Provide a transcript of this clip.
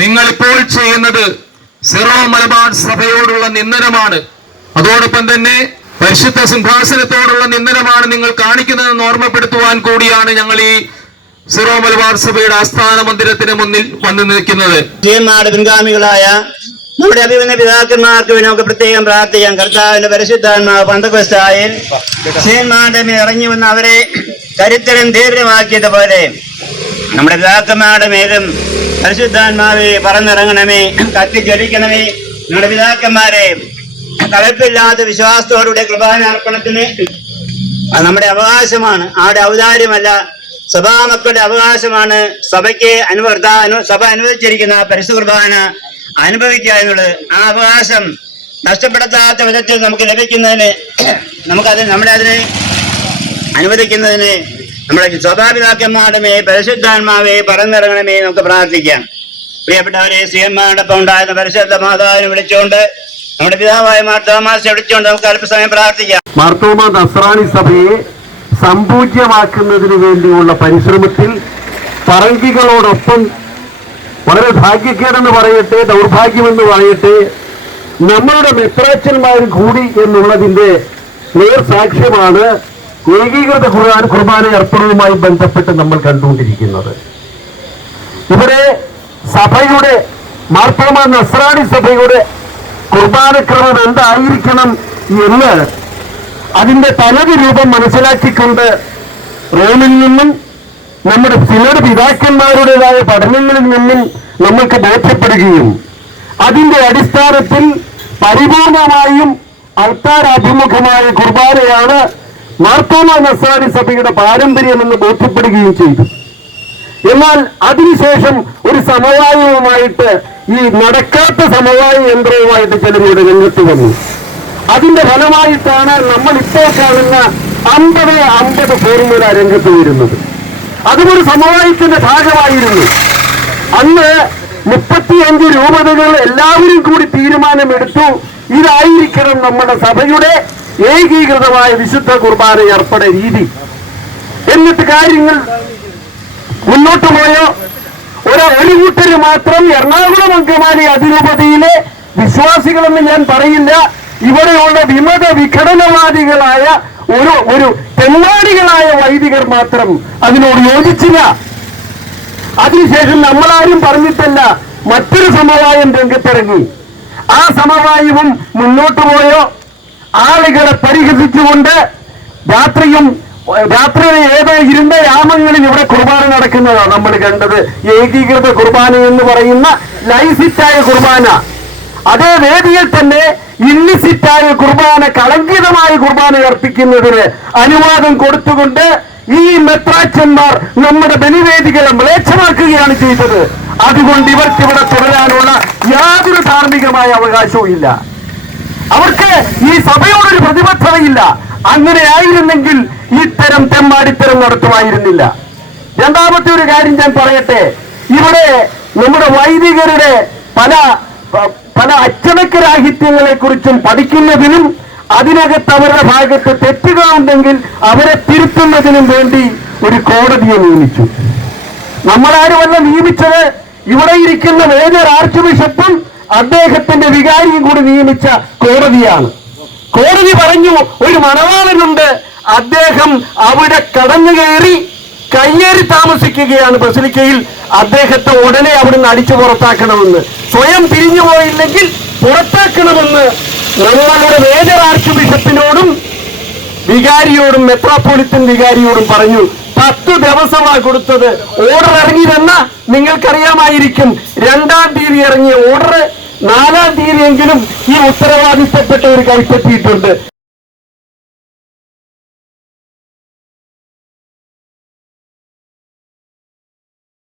നിങ്ങൾ ഇപ്പോൾ ചെയ്യുന്നത് സിറോ മലബാർ സഭയോടുള്ള നിന്ദനമാണ്. അതോടൊപ്പം തന്നെ പരിശുദ്ധ സിംഹാസനത്തോടുള്ള നിന്ദനമാണ് നിങ്ങൾ കാണിക്കുന്നതെന്ന് ഓർമ്മപ്പെടുത്തുവാൻ കൂടിയാണ് ഞങ്ങൾ ഈ സിറോ മലബാർ സഭയുടെ ആസ്ഥാന മന്ദിരത്തിന് മുന്നിൽ വന്നു നിൽക്കുന്നത്. പിൻഗാമികളായ നമ്മുടെ അഭിമന്യ പിതാക്കന്മാർക്ക് നമുക്ക് പ്രത്യേകം പ്രാർത്ഥിക്കാം. കർത്താവിന്റെ പരിശുദ്ധാത്മാവ് പന്തക്വസ്തായിൽ ഇറങ്ങി വന്ന് അവരെ കരുത്തരം ധീരമാക്കിയതുപോലെ നമ്മുടെ പിതാക്കന്മാരുടെ മേലും പരിശുദ്ധാത്മാവെ പറന്നിറങ്ങണമേ കത്തിജ്വലിക്കണമേ നമ്മുടെ പിതാക്കന്മാരെ കലപ്പില്ലാത്ത വിശ്വാസത്തോടുകൂടെ കൃപാനർപ്പണത്തിന് നമ്മുടെ അവകാശമാണ്. ആടെ ഔദാര്യമല്ല സഭാമക്കളുടെ അവകാശമാണ്. സഭയ്ക്ക് അനുവർത്ത അനു സഭ അനുവദിച്ചിരിക്കുന്ന പരിശുദ്ധ കുർബാന അനുഭവിക്കുക എന്നുള്ളത് ആ അവകാശം നഷ്ടപ്പെടുത്താത്ത വിധത്തിൽ നമുക്ക് ലഭിക്കുന്നതിന് നമുക്കത് നമ്മുടെ അതിനെ അനുവദിക്കുന്നതിന് നമ്മുടെ സ്വതാപിതാക്കന്മാരുടെ പരിശുദ്ധാത്മാവേ പറഞ്ഞിറങ്ങണമേ നമുക്ക് പ്രാർത്ഥിക്കാം. പ്രിയപ്പെട്ടവരെ ശ്രീയന്മാരോടൊപ്പം ഉണ്ടായിരുന്ന പരിശുദ്ധ മാതാവിനെ വിളിച്ചുകൊണ്ട് നമ്മുടെ പിതാവായ മാർത്തോമാസെ വിളിച്ചുകൊണ്ട് നമുക്ക് അല്പസമയം പ്രാർത്ഥിക്കാം. മാർത്തോമ നസ്രാണി സഭയെ സമ്പൂജ്യമാക്കുന്നതിന് വേണ്ടിയുള്ള പരിശ്രമത്തിൽ പറങ്കികളോടൊപ്പം വളരെ ഭാഗ്യക്കേടെന്ന് പറയട്ടെ ദൗർഭാഗ്യമെന്ന് പറയട്ടെ നമ്മളുടെ മെത്രാച്ചന്മാർ കൂടി എന്നുള്ളതിന്റെ നേർസാക്ഷ്യമാണ് ഏകീകൃത ഖുർആൻ കുർബാന അർപ്പണവുമായി ബന്ധപ്പെട്ട് നമ്മൾ കണ്ടുകൊണ്ടിരിക്കുന്നത്. ഇവിടെ സഭയുടെ മാർത്തോമ നസ്രാണി സഭയുടെ കുർബാനക്രമം എന്തായിരിക്കണം എന്ന് അതിന്റെ തനത് രൂപം മനസ്സിലാക്കിക്കൊണ്ട് റോമിൽ നിന്നും നമ്മുടെ ചിലർ പിതാക്കന്മാരുടേതായ പഠനങ്ങളിൽ നിന്നും നമ്മൾക്ക് ബോധ്യപ്പെടുകയും അതിന്റെ അടിസ്ഥാനത്തിൽ പരിപൂർണമായും അൾത്താരാഭിമുഖമായ കുർബാനയാണ് മാർത്തോമ നസാരി സഭയുടെ പാരമ്പര്യമെന്ന് ബോധ്യപ്പെടുകയും ചെയ്തു. എന്നാൽ അതിനുശേഷം ഒരു സമവായവുമായിട്ട് ഈ നടക്കാത്ത സമവായ യന്ത്രവുമായിട്ട് ചിലരുടെ രംഗത്ത് വന്നു. അതിന്റെ ഫലമായിട്ടാണ് നമ്മൾ ഇപ്പോൾ കാണുന്ന അമ്പത് അമ്പത് ഫോർമുല രംഗത്ത് വരുന്നത്. അതും സമവായത്തിന്റെ ഭാഗമായിരുന്നു. അന്ന് മുപ്പത്തിയഞ്ച് രൂപതകൾ എല്ലാവരും കൂടി തീരുമാനമെടുത്തു. ഇതായിരിക്കണം നമ്മുടെ സഭയുടെ ഏകീകൃതമായ വിശുദ്ധ കുർബാന ഏർപ്പെടെ രീതി. എന്നിട്ട് കാര്യങ്ങൾ മുന്നോട്ട് പോയോ ഒരു ഒരു കൂട്ടര് മാത്രം എറണാകുളം അങ്കമാലി അതിരൂപതയിലെ വിശ്വാസികളെന്ന് ഞാൻ പറയില്ല. ഇവിടെയുള്ള വിമത വിഘടനവാദികളായ ഒരു ഒരു തെന്നാടികളായ വൈദികർ മാത്രം അതിനോട് യോജിച്ചില്ല. അതിനുശേഷം നമ്മളാരും പറഞ്ഞിട്ടല്ല മറ്റൊരു സമവായം രംഗത്തിറങ്ങി. ആ സമവായവും മുന്നോട്ട് പോയോ ആളുകളെ പരിഹസിച്ചുകൊണ്ട് രാത്രിയും രാത്രി ഏതോ ഇരുണ്ട യാമങ്ങളിൽ ഇവിടെ കുർബാന നടക്കുന്നതാണ് നമ്മൾ കണ്ടത്. ഏകീകൃത കുർബാന എന്ന് പറയുന്ന ലൈസിറ്റായ കുർബാന. അതേ വേദിയിൽ തന്നെ ഇല്ലിസിറ്റായ കുർബാന കളങ്കിതമായ കുർബാന അർപ്പിക്കുന്നതിന് അനുവാദം കൊടുത്തുകൊണ്ട് ഈ മെത്രാച്ചന്മാർ നമ്മുടെ ബലിവേദികളെ മ്ലേച്ഛമാക്കുകയാണ് ചെയ്തത്. അതുകൊണ്ട് ഇവർക്ക് ഇവിടെ തുടരാനുള്ള യാതൊരു ധാർമ്മികമായ അവകാശവും ഇല്ല അവർക്ക് ഈ സഭയോടൊരു പ്രതിബദ്ധതയില്ല. അങ്ങനെ ആയിരുന്നെങ്കിൽ ഇത്തരം തെമ്മാടിത്തരം നടത്തുമായിരുന്നില്ല. രണ്ടാമത്തെ ഒരു കാര്യം ഞാൻ പറയട്ടെ. ഇവിടെ നമ്മുടെ വൈദികരുടെ പല പല അച്ചടക്കരാഹിത്യങ്ങളെ കുറിച്ചും പഠിക്കുന്നതിനും അതിനകത്ത് അവരുടെ ഭാഗത്ത് തെറ്റുകളുണ്ടെങ്കിൽ അവരെ തിരുത്തുന്നതിനും വേണ്ടി ഒരു കോടതിയെ നിയമിച്ചു. നമ്മളാരുമല്ല നിയമിച്ചത്? ഇവിടെ ഇരിക്കുന്ന മേജർ ആർച്ച് ബിഷപ്പും അദ്ദേഹത്തിന്റെ വികാരിയും കൂടി നിയമിച്ച കോടതിയാണ്. കോടതി പറഞ്ഞു ഒരു മണവാളനുണ്ട്. അദ്ദേഹം അവിടെ കടന്നു കയറി കയ്യേറി താമസിക്കുകയാണ് ബസിലിക്കയിൽ. അദ്ദേഹത്തെ ഉടനെ അവിടുന്ന് അടിച്ചു പുറത്താക്കണമെന്ന്. സ്വയം പിരിഞ്ഞു പോയില്ലെങ്കിൽ പുറത്താക്കണമെന്ന് നമ്മളുടെ മേജർ ആർച്ച് ബിഷപ്പിനോടും വികാരിയോടും മെത്രാപ്പൊളിത്തൻ വികാരിയോടും പറഞ്ഞു പത്ത് ദിവസമാണ് കൊടുത്തത്. ഓർഡർ ഇറങ്ങിയതെന്ന നിങ്ങൾക്കറിയാമായിരിക്കും. രണ്ടാം തീയതി ഇറങ്ങിയ ഓർഡർ നാലാം തീയതിയെങ്കിലും ഈ ഉത്തരവാദിത്തപ്പെട്ടവർ കൈപ്പറ്റിയിട്ടുണ്ട്.